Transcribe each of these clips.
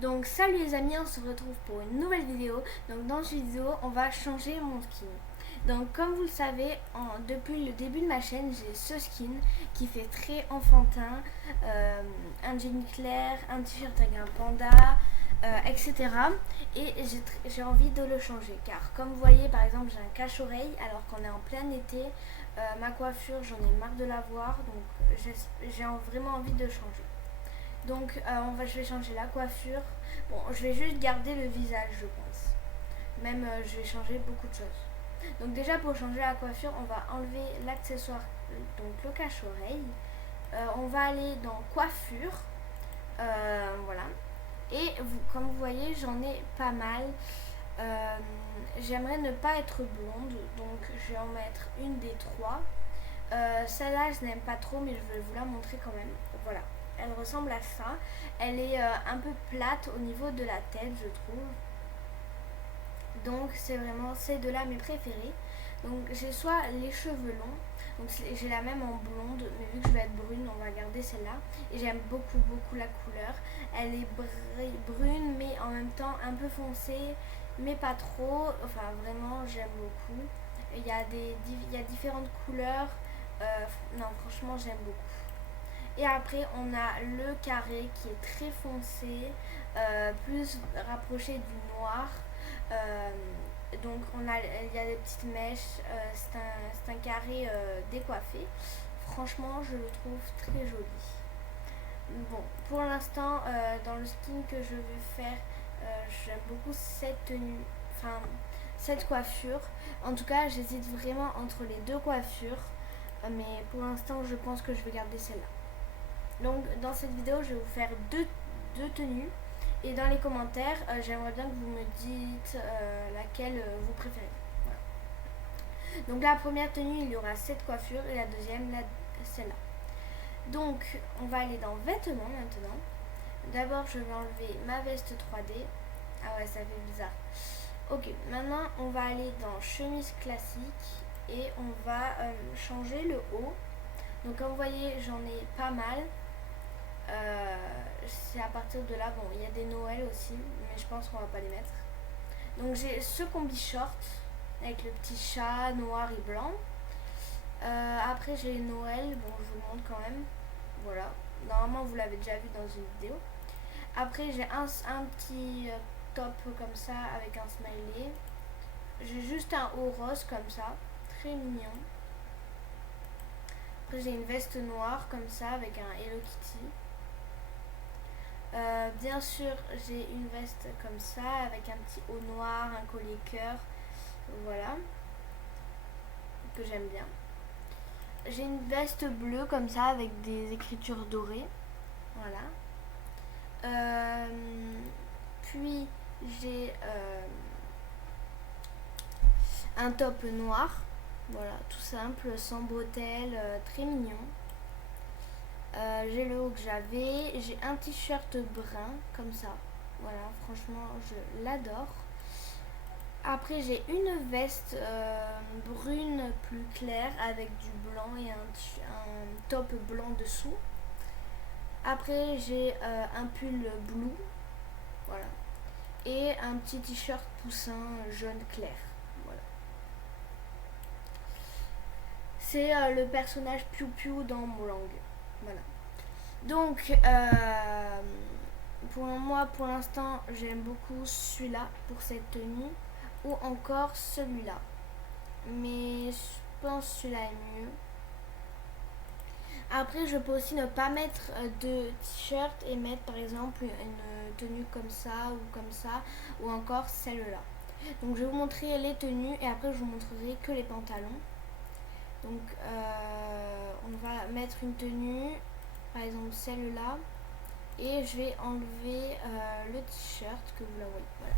Donc salut les amis, on se retrouve pour une nouvelle vidéo. Donc dans cette vidéo, on va changer mon skin. Donc comme vous le savez, depuis le début de ma chaîne, j'ai ce skin qui fait très enfantin, un jean clair, un t-shirt avec un panda, etc. Et j'ai envie de le changer car comme vous voyez par exemple j'ai un cache-oreille alors qu'on est en plein été. Ma coiffure j'en ai marre de la voir donc j'ai vraiment envie de changer. Donc je vais changer la coiffure. Bon, je vais juste garder le visage, je pense. Même je vais changer beaucoup de choses. Donc déjà pour changer la coiffure, on va enlever l'accessoire, donc le cache-oreille. On va aller dans coiffure. Voilà. Et comme vous voyez, j'en ai pas mal. J'aimerais ne pas être blonde, donc je vais en mettre une des trois. Celle-là, je n'aime pas trop, mais je vais vous la montrer quand même. Voilà. Elle ressemble à ça. Elle est un peu plate au niveau de la tête, je trouve. Donc, c'est vraiment ces deux-là mes préférés. Donc, j'ai soit les cheveux longs. Donc, j'ai la même en blonde, mais vu que je vais être brune, on va garder celle-là. Et j'aime beaucoup, beaucoup la couleur. Elle est brune, mais en même temps un peu foncée, mais pas trop. Enfin, vraiment, j'aime beaucoup. Il y a différentes couleurs. Non, franchement, j'aime beaucoup. Et après, on a le carré qui est très foncé, plus rapproché du noir. Euh, donc, il y a des petites mèches. C'est un carré décoiffé. Franchement, je le trouve très joli. Bon, pour l'instant, dans le skin que je vais faire, j'aime beaucoup cette tenue, enfin cette coiffure. En tout cas, j'hésite vraiment entre les deux coiffures, mais pour l'instant, je pense que je vais garder celle-là. Donc, dans cette vidéo, je vais vous faire deux tenues. Et dans les commentaires, j'aimerais bien que vous me dites laquelle vous préférez. Voilà. Donc, la première tenue, il y aura cette coiffure et la deuxième, celle-là. Donc, on va aller dans vêtements maintenant. D'abord, je vais enlever ma veste 3D. Ah ouais, ça fait bizarre. Ok, maintenant, on va aller dans chemise classique et on va changer le haut. Donc, comme vous voyez, j'en ai pas mal. C'est à partir de là, bon, il y a des Noël aussi, mais je pense qu'on va pas les mettre. Donc, j'ai ce combi short avec le petit chat noir et blanc. Après, j'ai les Noël, bon, je vous le montre quand même. Voilà, normalement, vous l'avez déjà vu dans une vidéo. Après, j'ai un petit top comme ça avec un smiley. J'ai juste un haut rose comme ça, très mignon. Après, j'ai une veste noire comme ça avec un Hello Kitty. Bien sûr, j'ai une veste comme ça avec un petit haut noir, un collier cœur. Voilà, que j'aime bien. J'ai une veste bleue comme ça avec des écritures dorées. Voilà. Puis j'ai un top noir, voilà, tout simple, sans bretelles, très mignon. J'ai le haut que j'avais, j'ai un t-shirt brun, comme ça, voilà, franchement, je l'adore. Après, j'ai une veste brune plus claire avec du blanc et un top blanc dessous. Après, j'ai un pull bleu, voilà, et un petit t-shirt poussin jaune clair. Voilà. C'est le personnage Piu Piu dans Molang. Voilà. Donc, pour moi, pour l'instant, j'aime beaucoup celui-là pour cette tenue ou encore celui-là. Mais je pense que celui-là est mieux. Après, je peux aussi ne pas mettre de t-shirt et mettre par exemple une tenue comme ça ou encore celle-là. Donc, je vais vous montrer les tenues et après, je vous montrerai que les pantalons. Donc, on va mettre une tenue, par exemple celle-là, et je vais enlever le t-shirt que vous la voyez. Voilà.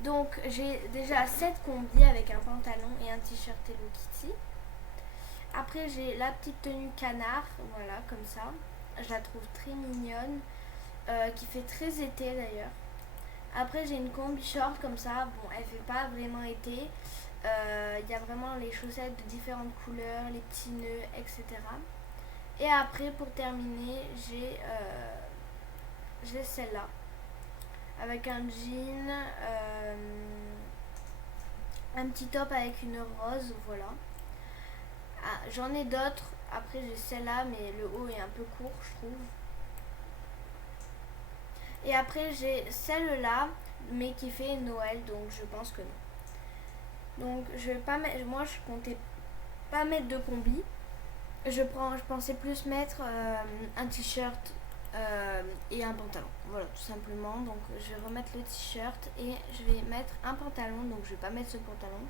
Donc, j'ai déjà 7 combis avec un pantalon et un t-shirt Hello Kitty. Après, j'ai la petite tenue canard, voilà, comme ça. Je la trouve très mignonne, qui fait très été d'ailleurs. Après, j'ai une combi short comme ça. Bon, elle fait pas vraiment été. Il y a vraiment les chaussettes de différentes couleurs, les petits nœuds, etc. Et après, pour terminer, j'ai celle-là. avec un jean, un petit top avec une rose, voilà. Ah, j'en ai d'autres, après j'ai celle-là, mais le haut est un peu court, je trouve. Et après j'ai celle-là, mais qui fait Noël, donc je pense que non. Donc je vais pas mettre, moi je comptais pas mettre de combi. Je pensais plus mettre un t-shirt et un pantalon. Voilà, tout simplement. Donc je vais remettre le t-shirt et je vais mettre un pantalon. Donc je vais pas mettre ce pantalon.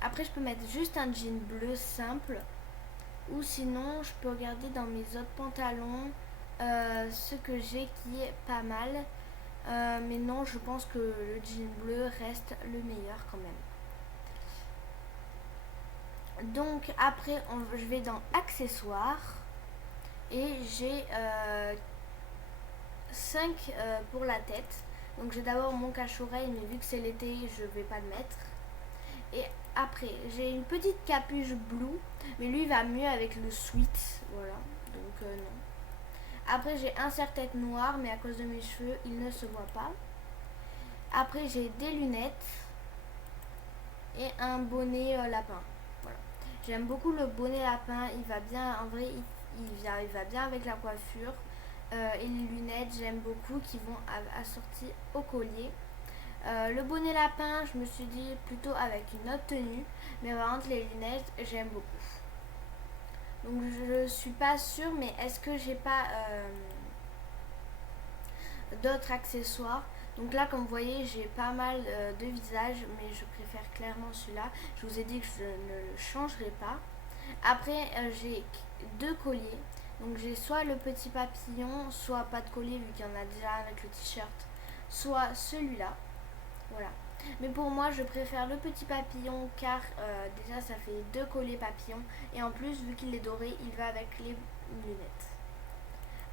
Après je peux mettre juste un jean bleu simple. Ou sinon je peux regarder dans mes autres pantalons ce que j'ai qui est pas mal. Mais non, je pense que le jean bleu reste le meilleur quand même. Donc après je vais dans accessoires et j'ai 5 pour la tête. Donc j'ai d'abord mon cache-oreille, mais vu que c'est l'été je vais pas le mettre. Et après j'ai une petite capuche blue, mais lui va mieux avec le sweat, voilà, donc non. Après j'ai un serre-tête noir, mais à cause de mes cheveux il ne se voit pas. Après j'ai des lunettes et un bonnet lapin. Voilà. J'aime beaucoup le bonnet lapin, il va bien, en vrai il va bien avec la coiffure. Et les lunettes, j'aime beaucoup, qui vont assorties au collier. Le bonnet lapin, je me suis dit plutôt avec une autre tenue, mais par contre les lunettes, j'aime beaucoup. Donc je suis pas sûre, mais est-ce que j'ai pas d'autres accessoires? Donc là, comme vous voyez, j'ai pas mal de visages, mais je préfère clairement celui-là. Je vous ai dit que je ne le changerai pas. Après, j'ai 2 colliers. Donc j'ai soit le petit papillon, soit pas de collier vu qu'il y en a déjà avec le t-shirt, soit celui-là. Voilà. Mais pour moi, je préfère le petit papillon car déjà ça fait 2 colliers papillons. Et en plus, vu qu'il est doré, il va avec les lunettes.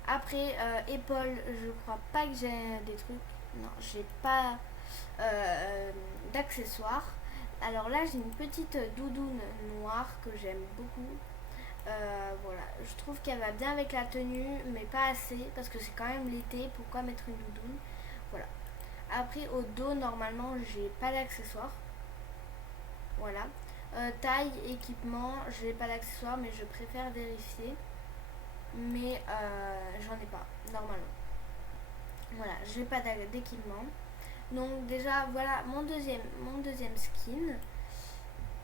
Après, épaules, je crois pas que j'ai des trucs. Non, j'ai pas d'accessoires. Alors là, j'ai une petite doudoune noire que j'aime beaucoup. Voilà, je trouve qu'elle va bien avec la tenue, mais pas assez parce que c'est quand même l'été. Pourquoi mettre une doudoune? Voilà. Après, au dos, normalement, j'ai pas d'accessoires. Voilà. Taille, équipement, j'ai pas d'accessoires, mais je préfère vérifier. Mais j'en ai pas, normalement. Voilà, j'ai pas d'équipement. Donc déjà, voilà mon deuxième skin.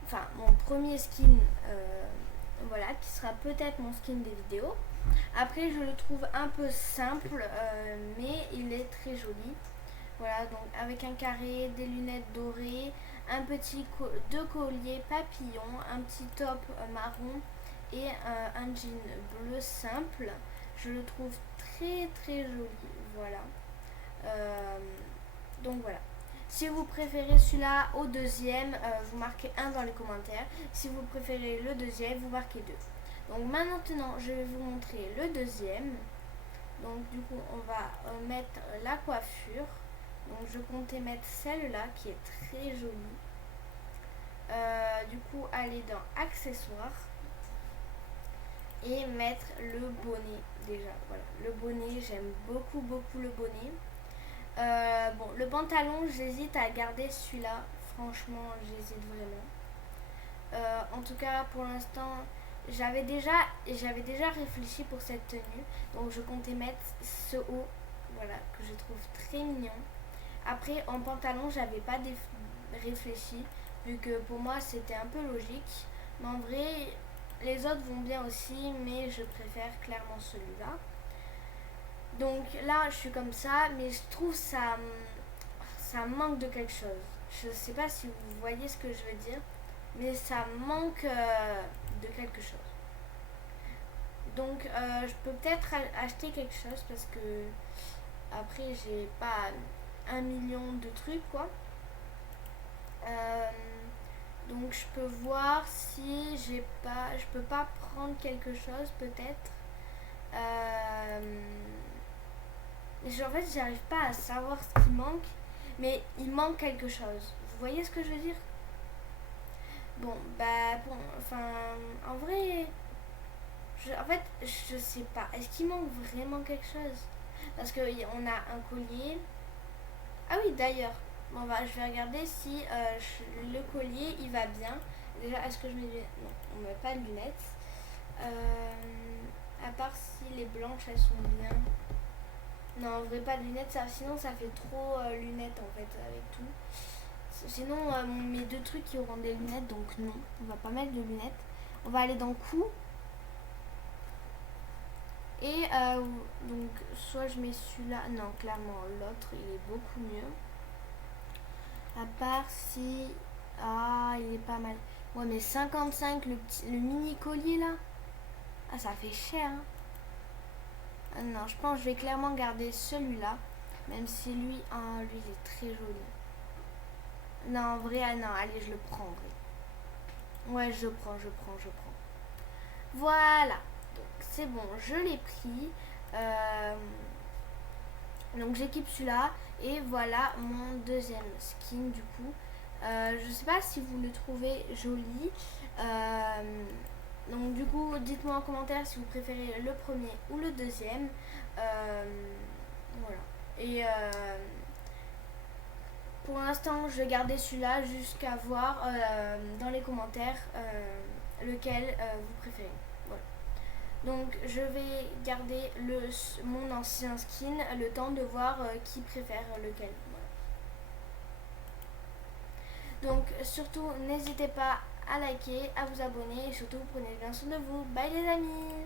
Enfin, mon premier skin, voilà, qui sera peut-être mon skin des vidéos. Après, je le trouve un peu simple, mais il est très joli. Voilà, donc avec un carré, des lunettes dorées, deux colliers papillons, un petit top marron et un jean bleu simple. Je le trouve très très joli. Voilà. Donc voilà. Si vous préférez celui-là au deuxième, vous marquez 1 dans les commentaires. Si vous préférez le deuxième, vous marquez 2. Donc maintenant, je vais vous montrer le deuxième. Donc du coup, on va mettre la coiffure. Donc je comptais mettre celle-là qui est très jolie. Du coup, aller dans accessoires et mettre le bonnet déjà. Voilà, le bonnet, j'aime beaucoup beaucoup le bonnet. Bon, le pantalon, j'hésite à garder celui-là. Franchement, j'hésite vraiment. En tout cas, pour l'instant, j'avais déjà réfléchi pour cette tenue. Donc, je comptais mettre ce haut, voilà, que je trouve très mignon. Après, en pantalon, j'avais pas réfléchi, vu que pour moi, c'était un peu logique. Mais en vrai, les autres vont bien aussi, mais je préfère clairement celui-là. Donc là, je suis comme ça, mais je trouve ça manque de quelque chose. Je sais pas si vous voyez ce que je veux dire, mais ça manque de quelque chose. Donc je peux peut-être acheter quelque chose parce que après j'ai pas 1 million de trucs quoi. Donc je peux voir si je peux pas prendre quelque chose peut-être. En fait, j'arrive pas à savoir ce qui manque, mais il manque quelque chose. Vous voyez ce que je veux dire? Bon, enfin, en vrai, en fait, je sais pas. Est-ce qu'il manque vraiment quelque chose? parce que on a un collier. Ah oui, d'ailleurs, bon, je vais regarder si le collier il va bien. Déjà, est-ce que je mets des lunettes? Non, on met pas de lunettes. À part si les blanches elles sont bien. Non, en vrai, pas de lunettes, sinon ça fait trop lunettes en fait avec tout. Sinon, on met deux trucs qui auront des lunettes, donc non, on va pas mettre de lunettes. On va aller dans cou. Et donc, soit je mets celui-là. Non, clairement, l'autre il est beaucoup mieux. À part si. Ah, il est pas mal. Ouais, mais 55, le mini collier là. Ah, ça fait cher. Hein. Ah, non, je pense que je vais clairement garder celui-là. Même si lui, ah, lui, il est très joli. Non, en vrai, ah non, allez, je le prends en vrai. Ouais, je prends. Voilà. Donc, c'est bon, je l'ai pris. Donc, j'équipe celui-là. Et voilà mon deuxième skin, du coup. Je sais pas si vous le trouvez joli. Donc du coup, dites-moi en commentaire si vous préférez le premier ou le deuxième. Voilà. Et pour l'instant, je vais garder celui-là jusqu'à voir dans les commentaires lequel vous préférez. Voilà. Donc je vais garder mon ancien skin le temps de voir qui préfère lequel. Voilà. Donc surtout, n'hésitez pas à liker, à vous abonner et surtout prenez bien soin de vous. Bye les amis!